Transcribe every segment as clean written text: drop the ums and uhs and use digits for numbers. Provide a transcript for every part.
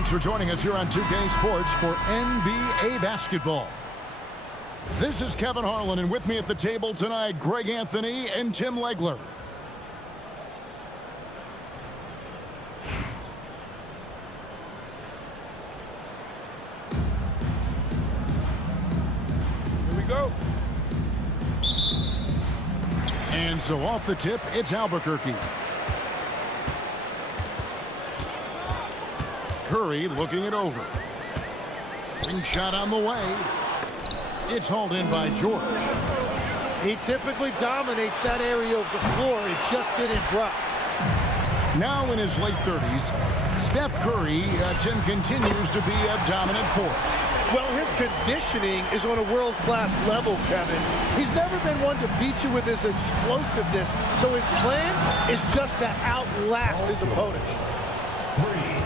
Thanks for joining us here on 2K Sports for NBA basketball. This is Kevin Harlan, and with me at the table tonight, Greg Anthony and Tim Legler. Here we go. And so off the tip, it's Albuquerque. Curry looking it over. Ring shot on the way. It's hauled in by George. He typically dominates that area of the floor. It just didn't drop. Now in his late 30s, Steph Curry, Tim, continues to be a dominant force. Well, his conditioning is on a world-class level, Kevin. He's never been one to beat you with his explosiveness, so his plan is just to outlast his opponent.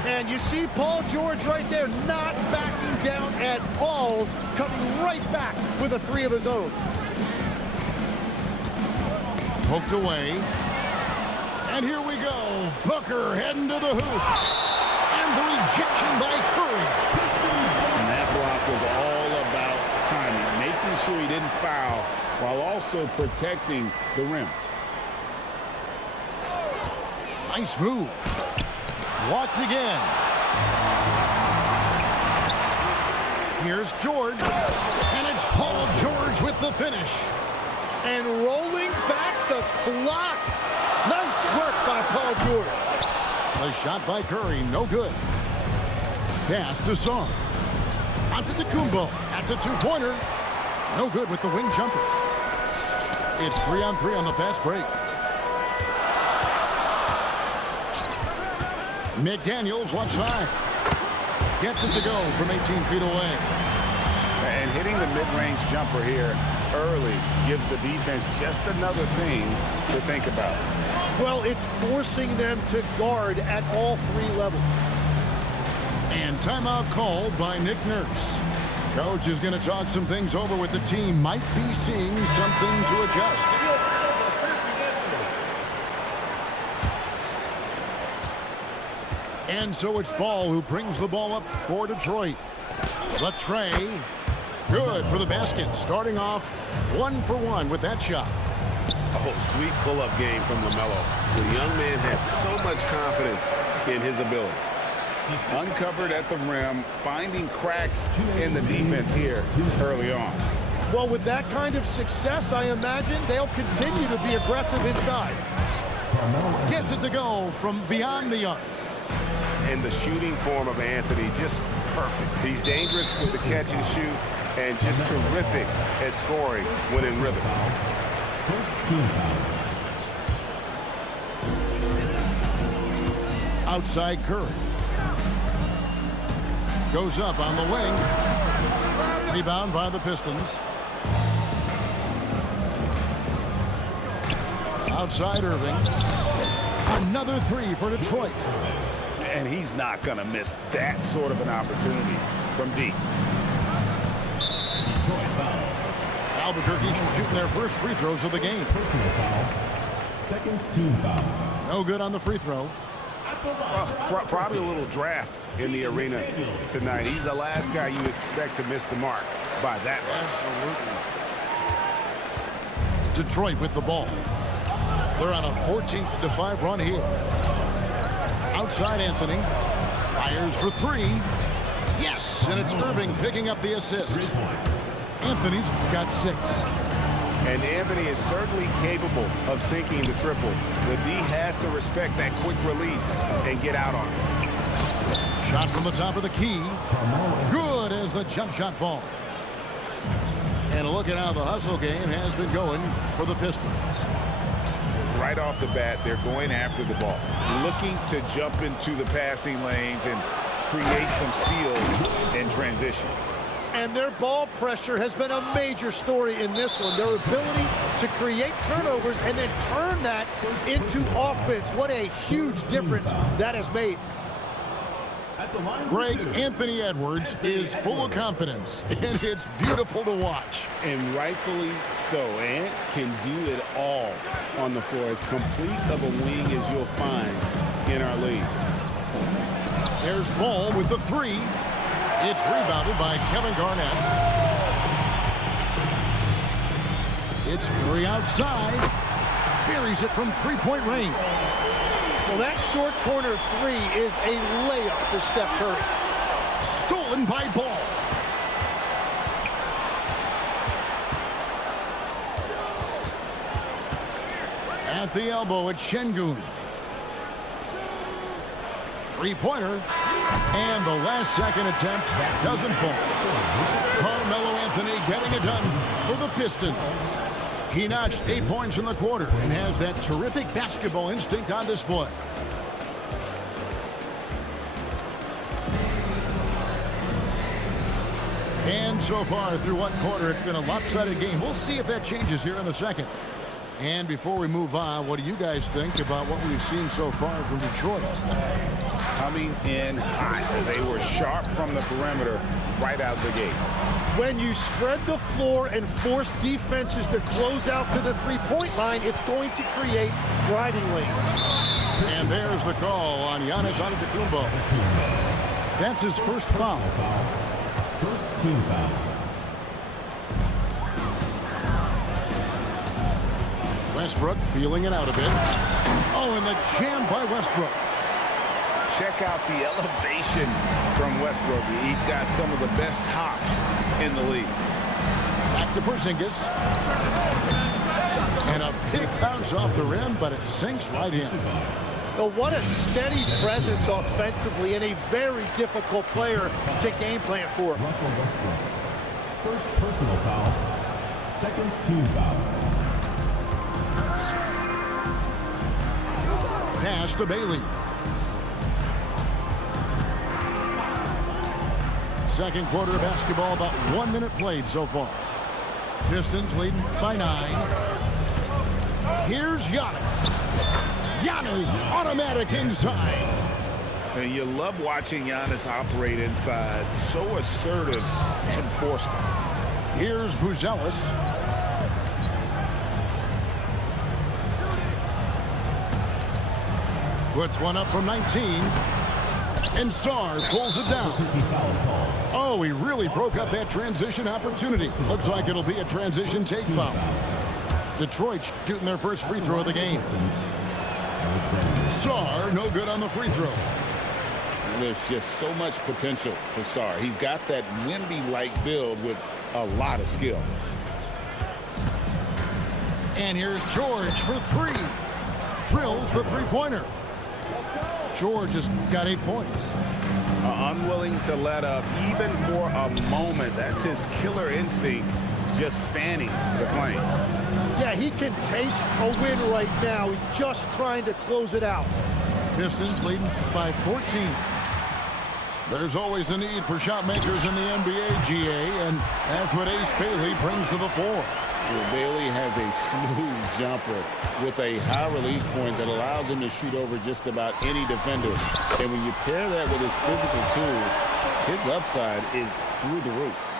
And you see Paul George right there, not backing down at all, coming right back with a three of his own. Poked away. And here we go. Booker heading to the hoop. And the rejection by Curry. And that block was all about timing, making sure he didn't foul while also protecting the rim. Nice move. Blocked again. Here's George. And it's Paul George with the finish. And rolling back the clock. Nice work by Paul George. The shot by Curry, no good. Pass to Song. Antetokounmpo. That's a two-pointer. No good with the wing jumper. It's 3-on-3 on the fast break. McDaniels left side. Gets it to go from 18 feet away. And hitting the mid-range jumper here early gives the defense just another thing to think about. Well, it's forcing them to guard at all three levels. And timeout called by Nick Nurse. Coach is going to talk some things over with the team. Might be seeing something to adjust. And so it's Ball who brings the ball up for Detroit. The tray. Good for the basket. Starting off 1-for-1 with that shot. Oh, sweet pull-up game from LaMelo. The young man has so much confidence in his ability. Uncovered at the rim, finding cracks in the defense here early on. Well, with that kind of success, I imagine they'll continue to be aggressive inside. Gets it to go from beyond the arc. And the shooting form of Anthony, just perfect. He's dangerous with the catch and shoot and just terrific at scoring when in rhythm. Outside Curry. Goes up on the wing. Rebound by the Pistons. Outside Irving. Another three for Detroit. And he's not going to miss that sort of an opportunity from deep. Albuquerque shooting their first free throws of the game. Second team foul. No good on the free throw. Probably a little draft in the arena tonight. He's the last guy you expect to miss the mark by that much. Absolutely. Detroit with the ball. They're on a 14-5 run here. Outside Anthony. Fires for three. Yes, and it's Irving picking up the assist. Anthony's got 6. And Anthony is certainly capable of sinking the triple. The D has to respect that quick release and get out on it. Shot from the top of the key. Good as the jump shot falls. And look at how the hustle game has been going for the Pistons. Right off the bat, they're going after the ball, looking to jump into the passing lanes and create some steals in transition. And their ball pressure has been a major story in this one. Their ability to create turnovers and then turn that into offense. What a huge difference that has made. Greg, Anthony Edwards is full of confidence, and it's beautiful to watch. And rightfully so. Ant can do it all on the floor, as complete of a wing as you'll find in our league. There's Ball with the three. It's rebounded by Kevin Garnett. It's Curry outside. Buries it from three-point range. Well, that short corner three is a layup for Steph Curry. Stolen by Ball. At the elbow, it's Şengün. Three-pointer. And the last second attempt doesn't fall. Carmelo Anthony getting it done for the Pistons. He notched 8 points in the quarter and has that terrific basketball instinct on display. And so far through one quarter, it's been a lopsided game. We'll see if that changes here in the second. And before we move on, what do you guys think about what we've seen so far from Detroit? Coming in hot. They were sharp from the perimeter right out the gate. When you spread the floor and force defenses to close out to the three-point line, it's going to create driving lanes. And there's the call on Giannis Antetokounmpo. That's his first foul. First team foul. Westbrook feeling it out a bit. Oh, and the jam by Westbrook. Check out the elevation from Westbrook. He's got some of the best hops in the league. Back to Porzingis. And a big bounce off the rim, but it sinks right in. Well, what a steady presence offensively and a very difficult player to game plan for. Russell Westbrook. First personal foul. Second team foul. Pass to Bailey. Second quarter of basketball, about 1 minute played so far. Pistons leading by 9. Here's Giannis. Giannis automatic inside. And you love watching Giannis operate inside. So assertive and forceful. Here's Buzelis. Puts one up from 19. And Sarr pulls it down. Oh, he really broke up that transition opportunity. Looks like it'll be a transition take foul. Detroit shooting their first free throw of the game. Sarr, no good on the free throw. There's just so much potential for Sarr. He's got that Wemby-like build with a lot of skill. And here's George for three. Drills the three-pointer. George has got 8 points. Unwilling to let up even for a moment. That's his killer instinct, just fanning the flame. Yeah, he can taste a win right now. He's just trying to close it out. Pistons leading by 14. There's always a need for shot makers in the NBA, GA, and that's what Ace Bailey brings to the floor. Well, Bailey has a smooth jumper with a high release point that allows him to shoot over just about any defender. And when you pair that with his physical tools, his upside is through the roof.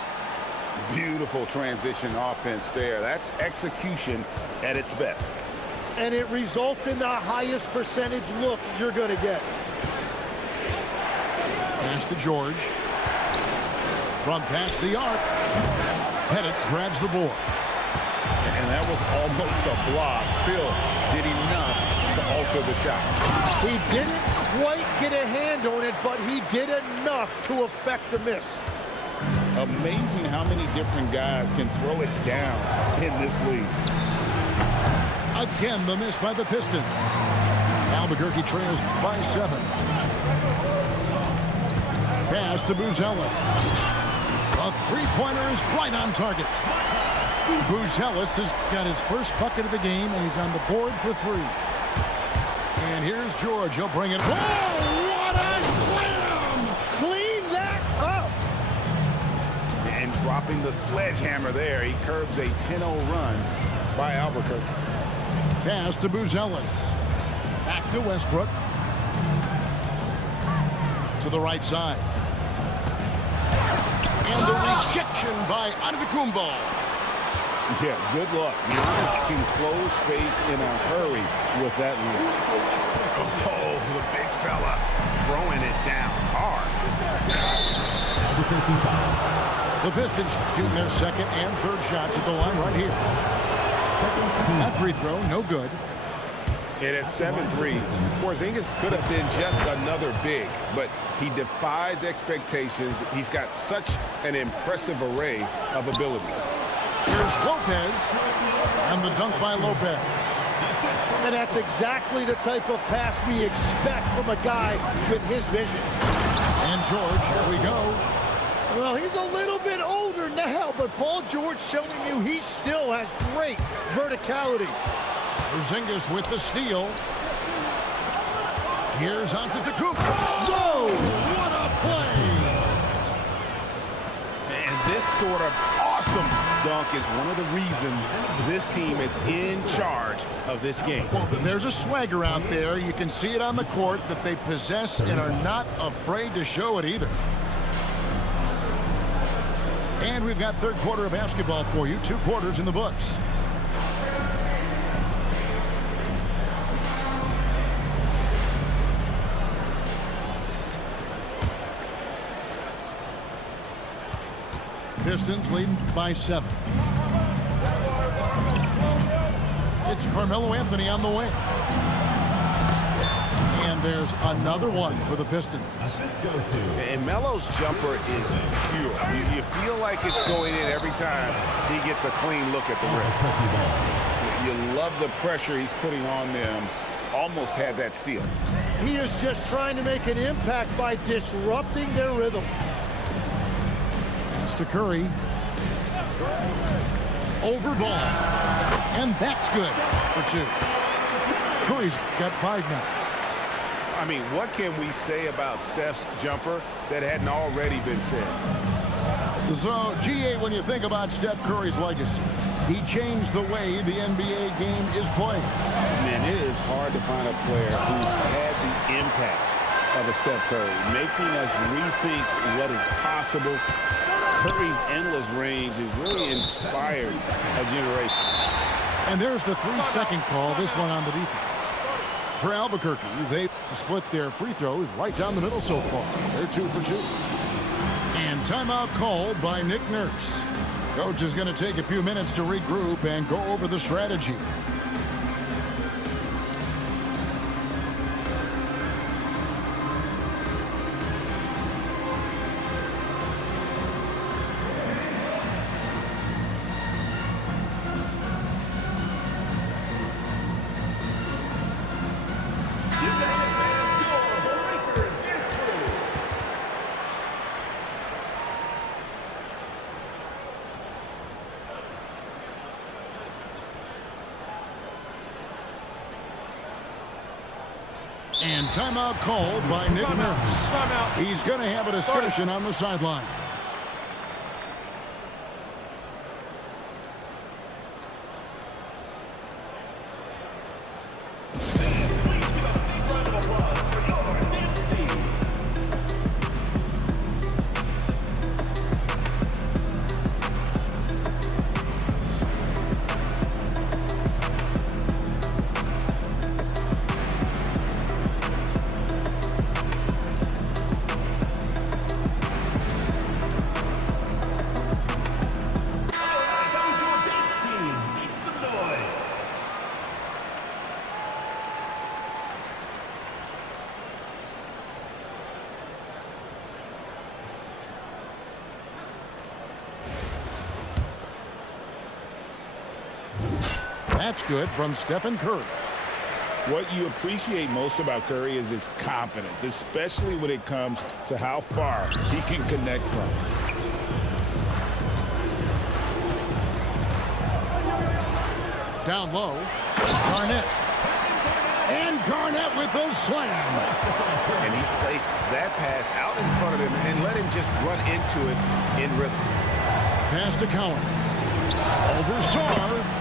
Beautiful transition offense there. That's execution at its best. And it results in the highest percentage look you're going to get. Pass to George. From past the arc. Pettit grabs the board. And that was almost a block. Still did enough to alter the shot. He didn't quite get a hand on it, but he did enough to affect the miss. Amazing how many different guys can throw it down in this league. Again, the miss by the Pistons. Albuquerque trails by 7. Pass to Buzelis. A three-pointer is right on target. Buzelis has got his first bucket of the game, and he's on the board for 3. And here's George. He'll bring it. Oh, what a slam! Clean that up! And dropping the sledgehammer there, he curbs a 10-0 run by Albuquerque. Pass to Buzelis. Back to Westbrook. To the right side. And the rejection by Antetokounmpo. Yeah, good luck. Giannis can close space in a hurry with that lead. Oh, the big fella throwing it down hard. The Pistons shooting their second and third shots at the line right here. That free throw, no good. And at 7-3, Porzingis could have been just another big, but he defies expectations. He's got such an impressive array of abilities. Here's Lopez, and the dunk by Lopez. And that's exactly the type of pass we expect from a guy with his vision. And George, here we go. Well, he's a little bit older now, but Paul George showing you he still has great verticality. Porzingis with the steal. Here's Antetokounmpo. Whoa! What a play! And this sort of awesome dunk is one of the reasons this team is in charge of this game. Well, there's a swagger out there. You can see it on the court that they possess and are not afraid to show it either. And we've got third quarter of basketball for you. 2 quarters in the books. Pistons leading by 7. It's Carmelo Anthony on the wing. And there's another one for the Pistons. And Melo's jumper is pure. You feel like it's going in every time he gets a clean look at the rim. You love the pressure he's putting on them. Almost had that steal. He is just trying to make an impact by disrupting their rhythm. To Curry. Over ball. And that's good for 2. Curry's got 5 now. I mean, what can we say about Steph's jumper that hadn't already been said? So, GA, when you think about Steph Curry's legacy, he changed the way the NBA game is played. Man, it is hard to find a player who's had the impact of a Steph Curry, making us rethink what is possible. Curry's endless range has really inspired a generation. And there's the 3-second call, this one on the defense. For Albuquerque, they split their free throws right down the middle so far. They're 2 for 2. And timeout called by Nick Nurse. Coach is going to take a few minutes to regroup and go over the strategy. And timeout called by Nick Nurse. He's going to have a discussion on the sideline. That's good from Stephen Curry. What you appreciate most about Curry is his confidence, especially when it comes to how far he can connect from. Down low, Garnett. And Garnett with those slams. And he placed that pass out in front of him and let him just run into it in rhythm. Pass to Collins. Over Sarr.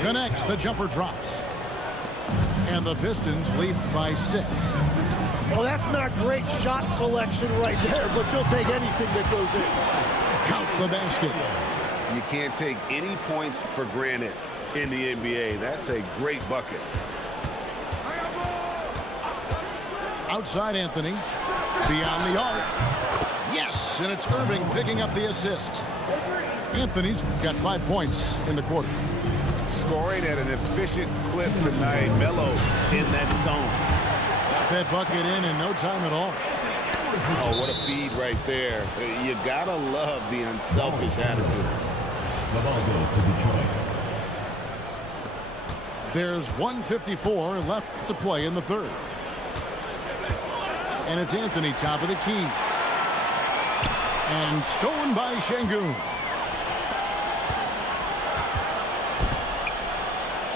Connects, the jumper drops. And the Pistons lead by 6. Well, that's not great shot selection right there, but you'll take anything that goes in. Count the basket. You can't take any points for granted in the NBA. That's a great bucket. Outside Anthony. Beyond the arc. Yes, and it's Irving picking up the assist. Anthony's got 5 points in the quarter. Scoring at an efficient clip tonight. Melo in that zone. Got that bucket in no time at all. Oh, what a feed right there. You gotta love the unselfish attitude. The ball goes to Detroit. There's 1:54 left to play in the third. And it's Anthony, top of the key. And stolen by Şengün.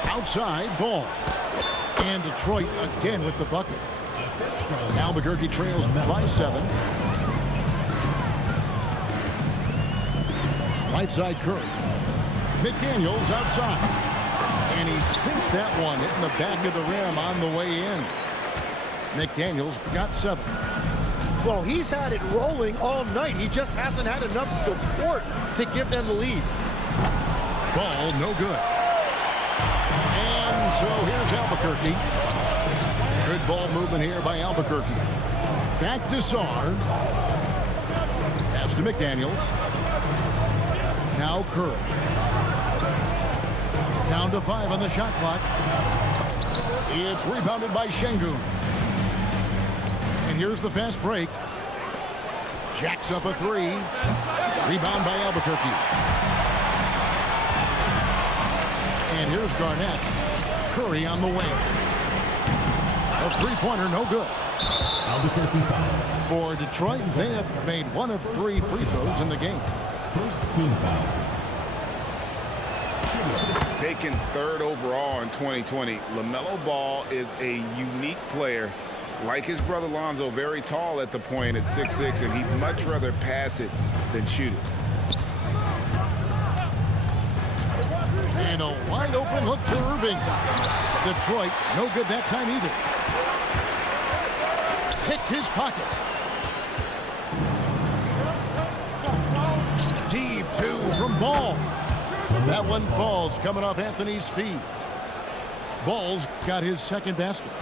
Outside, ball. And Detroit again with the bucket. Albuquerque trails by 7. Right side Curry. McDaniels outside. And he sinks that one, hitting the back of the rim on the way in. McDaniels got 7. Well, he's had it rolling all night. He just hasn't had enough support to give them the lead. Ball no good. And so here's Albuquerque. Good ball movement here by Albuquerque. Back to Sarr. Pass to McDaniels. Now Curry. Down to 5 on the shot clock. It's rebounded by Şengün. And here's the fast break. Jacks up a 3. Rebound by Albuquerque. And here's Garnett. Curry on the wing. A three-pointer, no good. Albuquerque foul. For Detroit, they have made 1 of 3 free throws in the game. First team foul. Taken 3rd overall in 2020, LaMelo Ball is a unique player. Like his brother Lonzo, very tall at the point at 6'6", and he'd much rather pass it than shoot it. And a wide open look for Irving. Detroit, no good that time either. Picked his pocket. Deep 2 from Ball. That one falls, coming off Anthony's feet. Ball's got his second basket.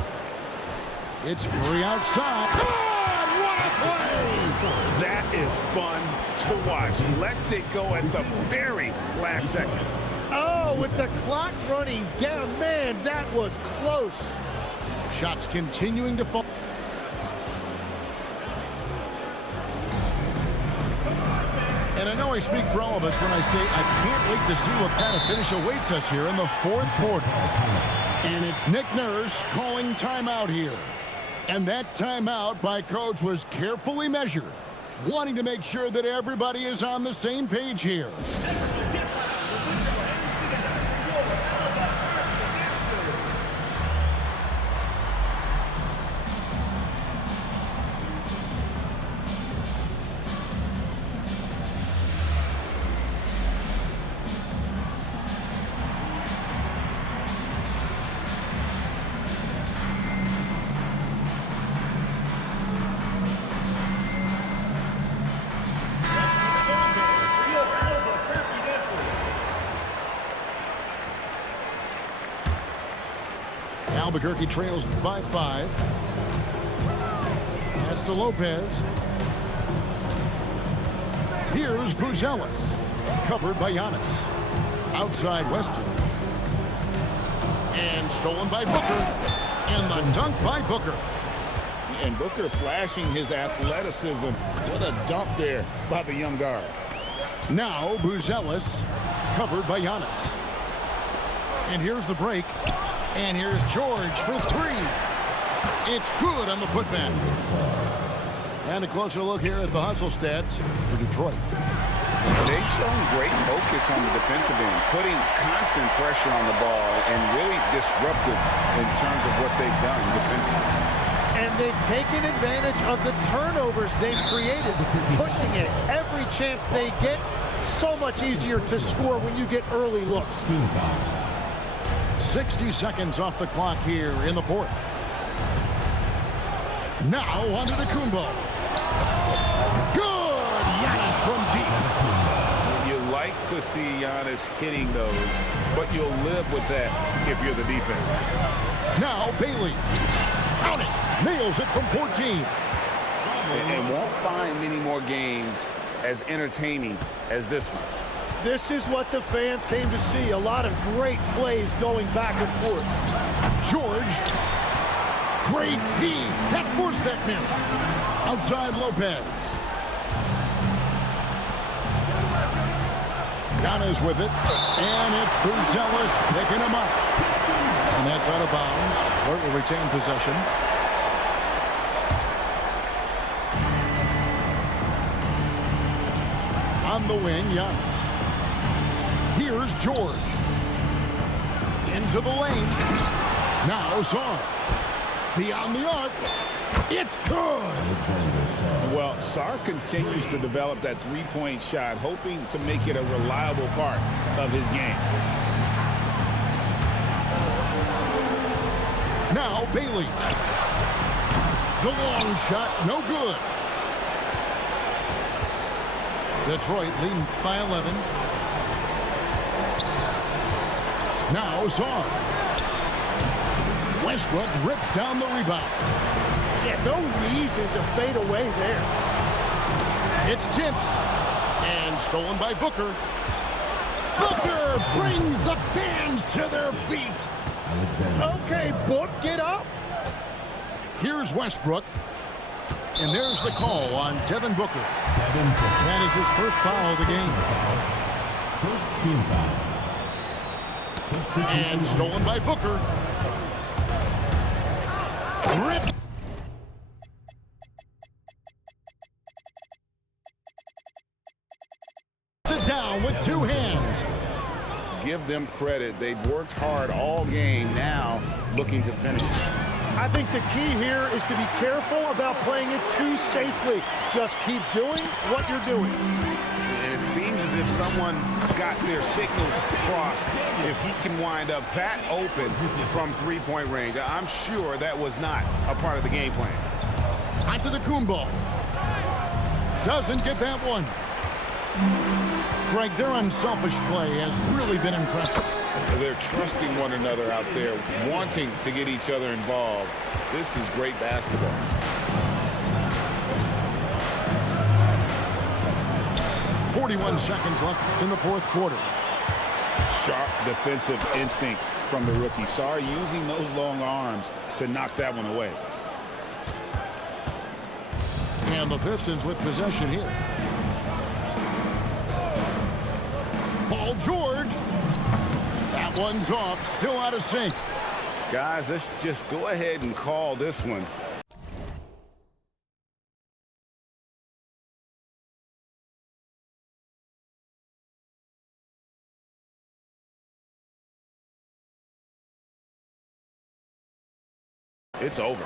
It's Curry outside. God, what a play! That is fun to watch. Lets it go at the very last second. Oh, with the clock running down, man, that was close. Shots continuing to fall. And I know I speak for all of us when I say I can't wait to see what kind of finish awaits us here in the 4th quarter. And it's Nick Nurse calling timeout here. And that timeout by Coach was carefully measured, wanting to make sure that everybody is on the same page here. Albuquerque trails by 5. Pass to Lopez. Here's Buzelis. Covered by Giannis. Outside Westbrook. And stolen by Booker. And the dunk by Booker. And Booker flashing his athleticism. What a dunk there by the young guard. Now Buzelis. Covered by Giannis. And here's the break. And here's George for 3. It's good on the putback. And a closer look here at the hustle stats for Detroit. They've shown great focus on the defensive end, putting constant pressure on the ball and really disruptive in terms of what they've done defensively. And they've taken advantage of the turnovers they've created, pushing it every chance they get. So much easier to score when you get early looks. 60 seconds off the clock here in the 4th. Now on to the Kumbo. Good! Giannis from deep. You like to see Giannis hitting those, but you'll live with that if you're the defense. Now Bailey. Count it. Nails it from 14. And won't find many more games as entertaining as this one. This is what the fans came to see. A lot of great plays going back and forth. George. Great D. That forced that miss. Outside Lopez. Giannis with it. And it's Buzelis picking him up. And that's out of bounds. Detroit will retain possession. On the wing, Giannis. Here's George. Into the lane. Now Sarr. Beyond the arc. It's good. Well, Sarr continues to develop that three-point shot, hoping to make it a reliable part of his game. Now Bailey. The long shot, no good. Detroit leading by 11. Now Sarr. Westbrook rips down the rebound. Yeah, no reason to fade away there. It's tipped. And stolen by Booker. Booker brings the fans to their feet. Okay, Book, get up. Here's Westbrook. And there's the call on Devin Booker. That is his first foul of the game. First team foul. And stolen by Booker. Rip. It down with two hands. Give them credit. They've worked hard all game, now looking to finish it. I think the key here is to be careful about playing it too safely. Just keep doing what you're doing. And it seems as if someone got their signals crossed. If he can wind up that open from three-point range, I'm sure that was not a part of the game plan. Onto the Kumbo. Doesn't get that one. Greg, their unselfish play has really been impressive. They're trusting one another out there, wanting to get each other involved. This is great basketball. .41 seconds left in the fourth quarter. Sharp defensive instincts from the rookie. Sarr using those long arms to knock that one away. And the Pistons with possession here. Paul George. That one's off. Still out of sync. Guys, let's just go ahead and call this one. It's over.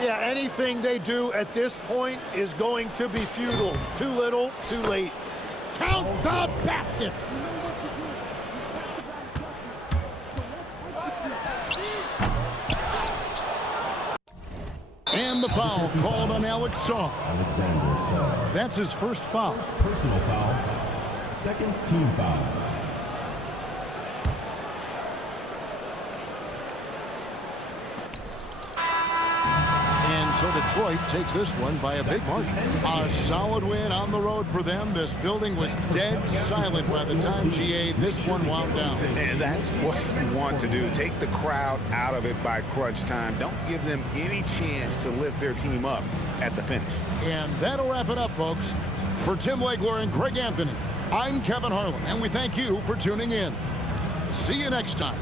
Yeah, anything they do at this point is going to be futile. Too little, too late. Count the basket. And the foul called on Alex Sarr. Alexander Sarr. That's his first foul. First personal foul. Second team foul. And so Detroit takes this one by a big margin. A solid win on the road for them. This building was dead silent by the time GA this one wound down. And that's what you want to do. Take the crowd out of it by crunch time. Don't give them any chance to lift their team up at the finish. And that'll wrap it up, folks. For Tim Legler and Greg Anthony, I'm Kevin Harlan, and we thank you for tuning in. See you next time.